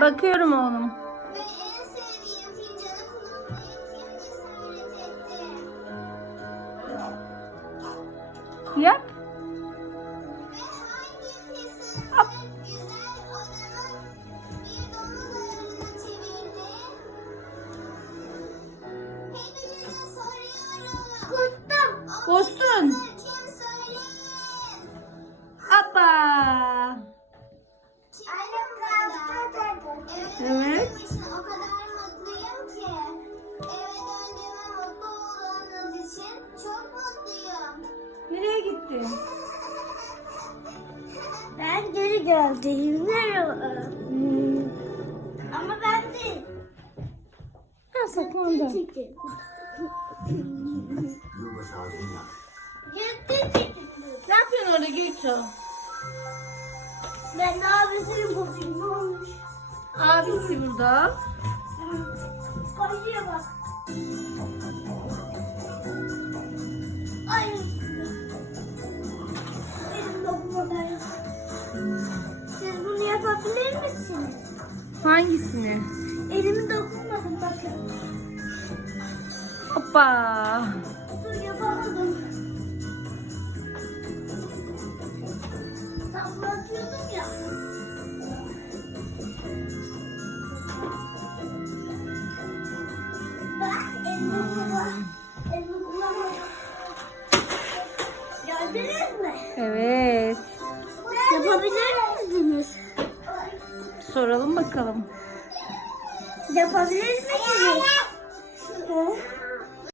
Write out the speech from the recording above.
Bakıyorum oğlum. Ve en sevdiğim fincanı kullanmayı kim cesaret etti? Yap. Ve hangi pis hırsız güzel odanın bir domuz ayarına çevirdi? Hepinize soruyorum. Kustum. Gitti? Ben geri geldim. Merhaba. Hmm. Ama ben değil. Ha saklandı. Gitti Ne yapıyorsun orada Gülço? Ben de abisinin bozuyum. Ne olmuş? Abisi burada. Kayıya bak. Yapabilir misiniz? Hangisini? Elimi dokunmadım bakın. Hoppa. Dur yapamadım. Sallatıyordum ya. Bak elimi kullan. Elimi kullanmadım. Gördünüz mü? Evet. Soralım bakalım. Yapabilir? Hı?